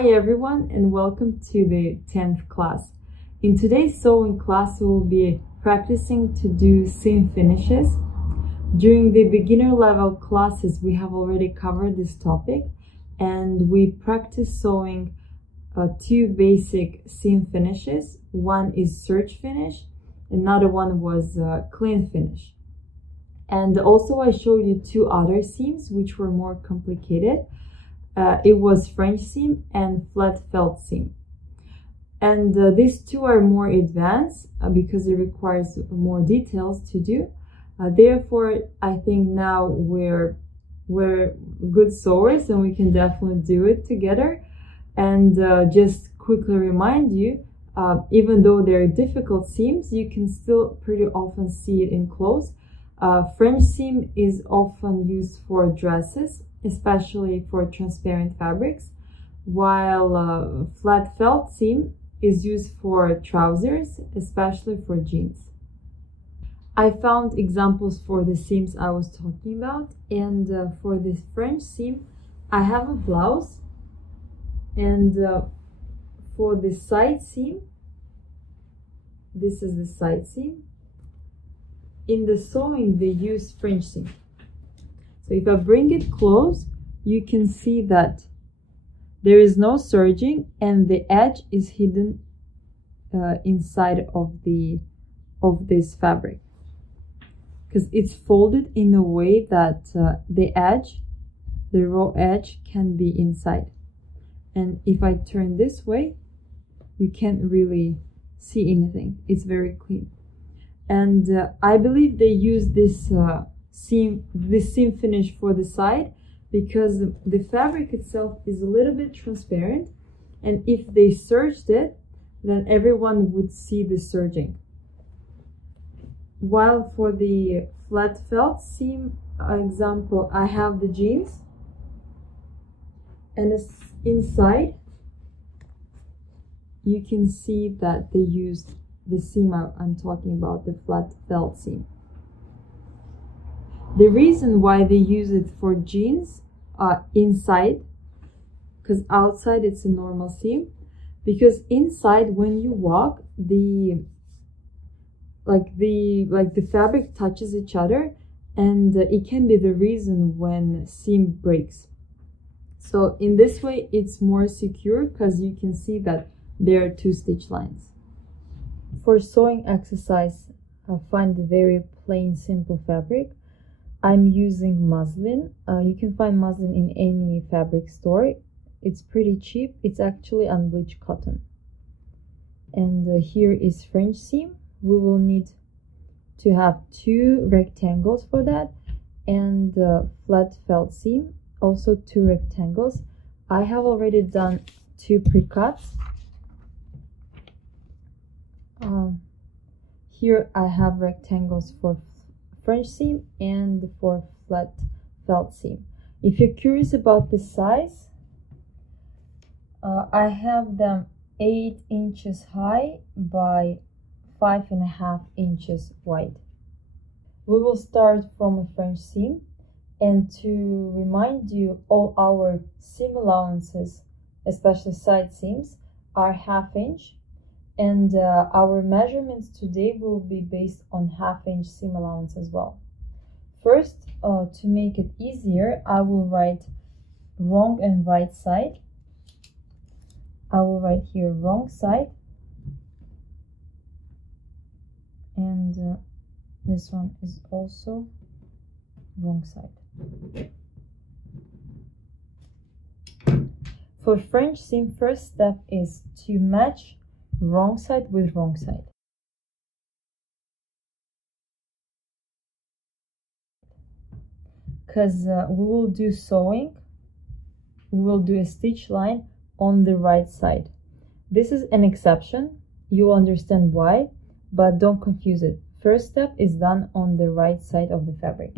Hi everyone and welcome to the 10th class. In today's sewing class we will be practicing to do seam finishes. During the beginner level classes we have already covered this topic and we practice sewing two basic seam finishes. One is serge finish, another one was clean finish. And also I showed you two other seams which were more complicated. It was French seam and flat felt seam. And these two are more advanced because it requires more details to do. Therefore, I think now we're good sewers and we can definitely do it together. And just quickly remind you, even though they're difficult seams, you can still pretty often see it in clothes. French seam is often used for dresses, especially for transparent fabrics, while flat felt seam is used for trousers, especially for jeans. I found examples for the seams I was talking about, and for this French seam I have a blouse, and for the side seam, this is the side seam. In the sewing they use French seam. So if I bring it close, you can see that there is no serging and the edge is hidden inside of this fabric, because it's folded in a way that the raw edge can be inside. And if I turn this way, you can't really see anything. It's very clean. And I believe they use this seam finish for the side because the fabric itself is a little bit transparent, and if they serged it, then everyone would see the serging. While for the flat felt seam example, I have the jeans, and inside you can see that they used the seam I'm talking about, the flat felt seam. The reason why they use it for jeans inside, because outside it's a normal seam, because inside when you walk, the fabric touches each other, and it can be the reason when seam breaks. So in this way it's more secure because you can see that there are two stitch lines. For sewing exercise, find a very plain, simple fabric. I'm using muslin. You can find muslin in any fabric store. It's pretty cheap. It's actually unbleached cotton. And here is French seam. We will need to have two rectangles for that, and flat felt seam, also two rectangles. I have already done two pre-cuts. Here I have rectangles for French seam and for flat felt seam. If you're curious about the size, I have them 8 inches high by 5.5 inches wide. We will start from a French seam, and to remind you, all our seam allowances, especially side seams, are 1/2 inch. And our measurements today will be based on 1/2 inch seam allowance as well. First, to make it easier, I will write wrong and right side. I will write here wrong side, and this one is also wrong side. For French seam, first step is to match wrong side with wrong side. Because we will do sewing, we will do a stitch line on the right side. This is an exception. You will understand why, but don't confuse it. First step is done on the right side of the fabric.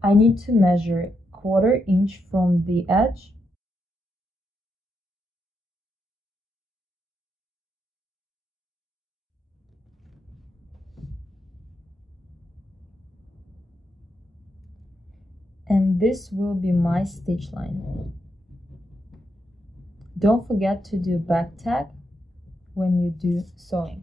I need to measure 1/4 inch from the edge. And this will be my stitch line. Don't forget to do back tag when you do sewing.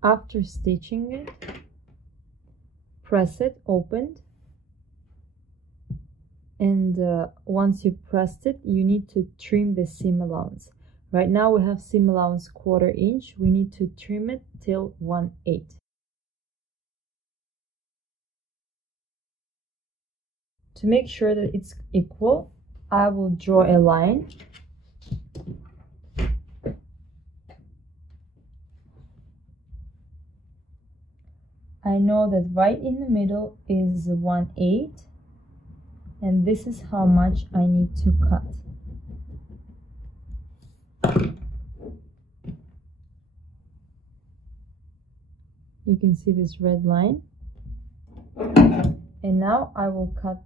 After stitching it, press it open, and once you pressed it, you need to trim the seam allowance. Right now we have seam allowance 1/4 inch. We need to trim it till 1/8. To make sure that it's equal, I will draw a line. I know that right in the middle is 1/8, and this is how much I need to cut. You can see this red line, and now I will cut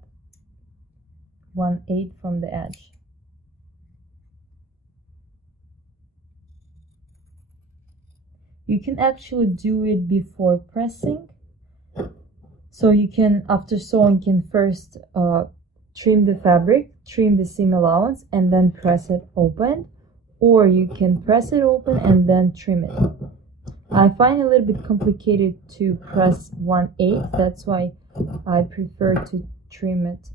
1/8 from the edge. You can actually do it before pressing, so you can, after sewing, can first trim the fabric, trim the seam allowance, and then press it open, or you can press it open and then trim it. I find it a little bit complicated to press 1/8, that's why I prefer to trim it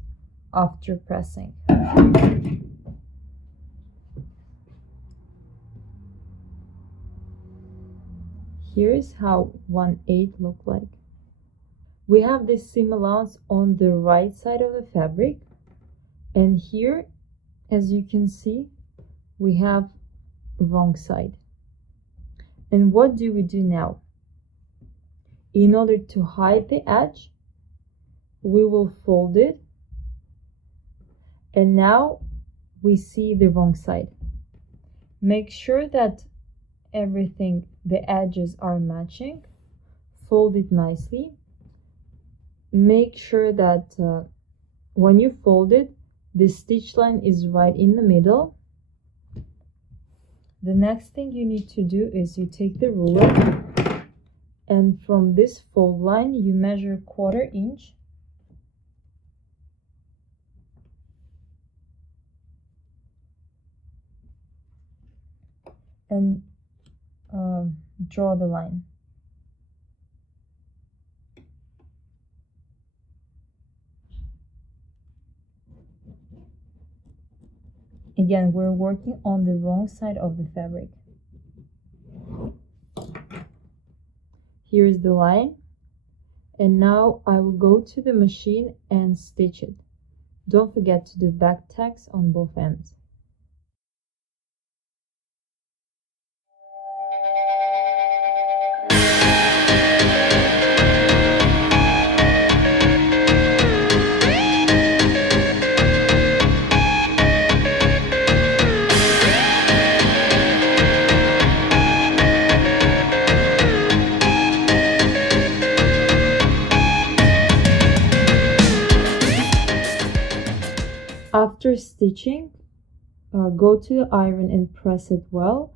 after pressing. Here's how 1/8 look like. We have this seam allowance on the right side of the fabric, and here, as you can see, we have wrong side. And what do we do now? In order to hide the edge, we will fold it, and now we see the wrong side. Make sure that everything, the edges are matching. Fold it nicely. Make sure that when you fold it, the stitch line is right in the middle. The next thing you need to do is you take the ruler, and from this fold line you measure 1/4 inch. And draw the line. Again, we're working on the wrong side of the fabric. Here's the line, and now I will go to the machine and stitch it. Don't forget to do back tags on both ends. After stitching, go to the iron and press it well.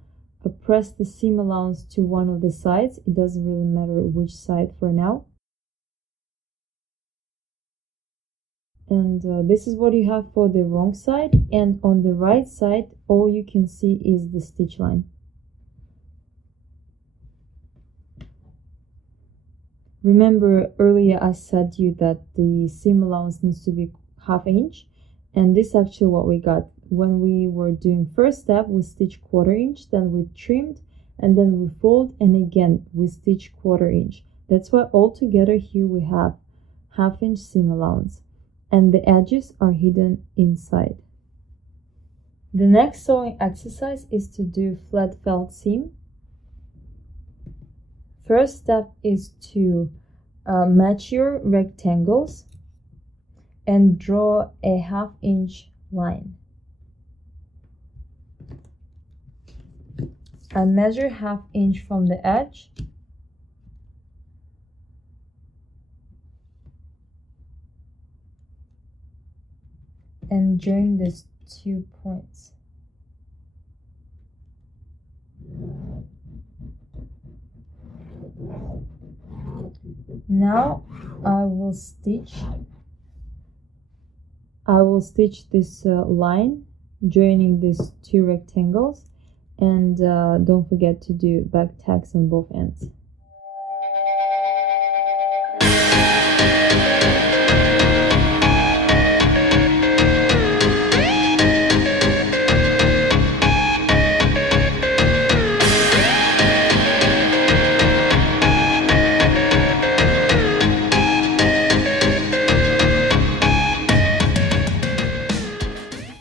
Press the seam allowance to one of the sides. It doesn't really matter which side for now. And this is what you have for the wrong side, and on the right side all you can see is the stitch line. Remember earlier I said to you that the seam allowance needs to be 1/2 inch, and this is actually what we got. When we were doing first step, we stitched 1/4 inch, then we trimmed, and then we fold, and again we stitch 1/4 inch. That's why all together here we have 1/2 inch seam allowance, and the edges are hidden inside. The next sewing exercise is to do flat felt seam. First step is to match your rectangles and draw a 1/2 inch line. I measure 1/2 inch from the edge and join these 2 points. Now I will stitch this line joining these 2 rectangles, and don't forget to do back tacks on both ends.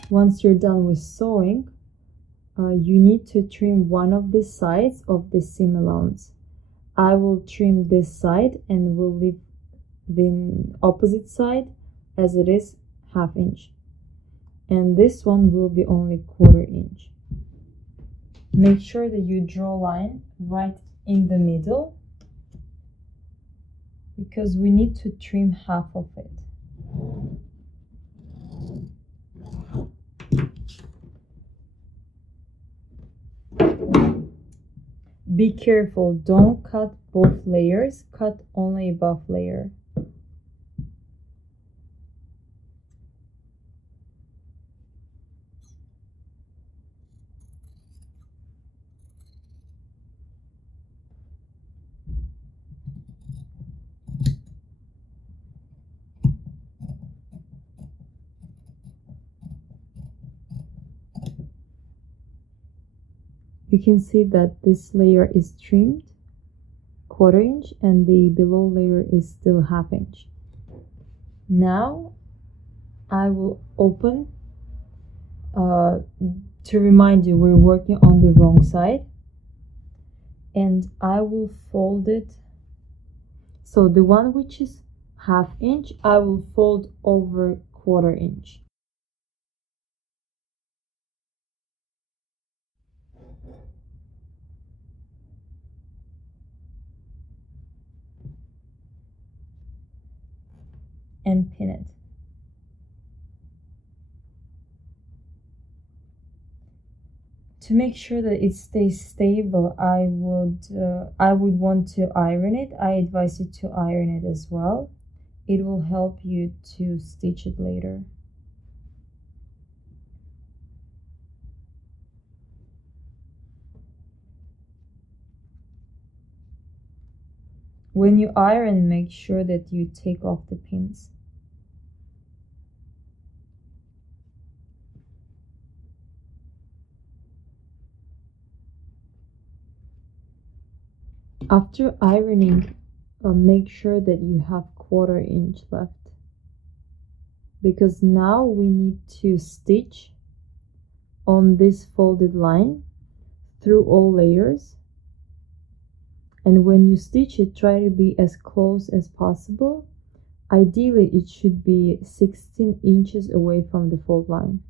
Once you're done with sewing, you need to trim one of the sides of the seam allowance. I will trim this side and will leave the opposite side as it is 1/2 inch. And this one will be only 1/4 inch. Make sure that you draw a line right in the middle, because we need to trim 1/2 of it. Be careful, don't cut both layers, cut only above layer. You can see that this layer is trimmed 1/4 inch and the below layer is still 1/2 inch. Now I will open to remind you we're working on the wrong side, and I will fold it. So the one which is 1/2 inch, I will fold over 1/4 inch. And pin it. To make sure that it stays stable, I would want to iron it. I advise you to iron it as well. It will help you to stitch it later. When you iron, make sure that you take off the pins. After ironing, make sure that you have 1/4 inch left, because now we need to stitch on this folded line through all layers. And when you stitch it, try to be as close as possible. Ideally, it should be 16 inches away from the fold line.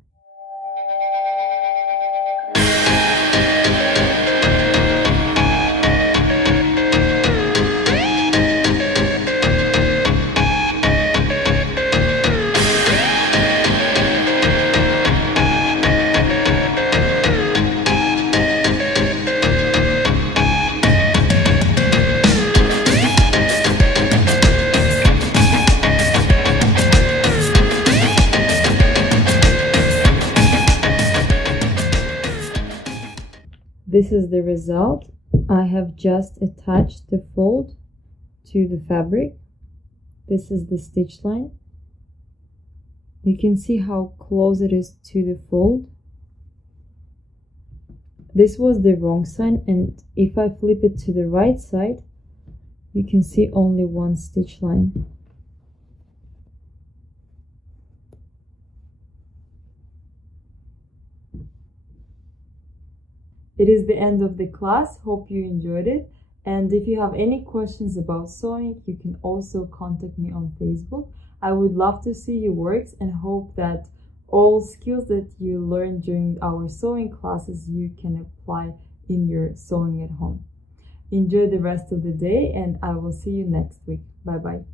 This is the result. I have just attached the fold to the fabric. This is the stitch line. You can see how close it is to the fold. This was the wrong side, and if I flip it to the right side, you can see only one stitch line. It is the end of the class. Hope you enjoyed it. And if you have any questions about sewing, you can also contact me on Facebook. I would love to see your works and hope that all skills that you learned during our sewing classes you can apply in your sewing at home. Enjoy the rest of the day, and I will see you next week. Bye bye.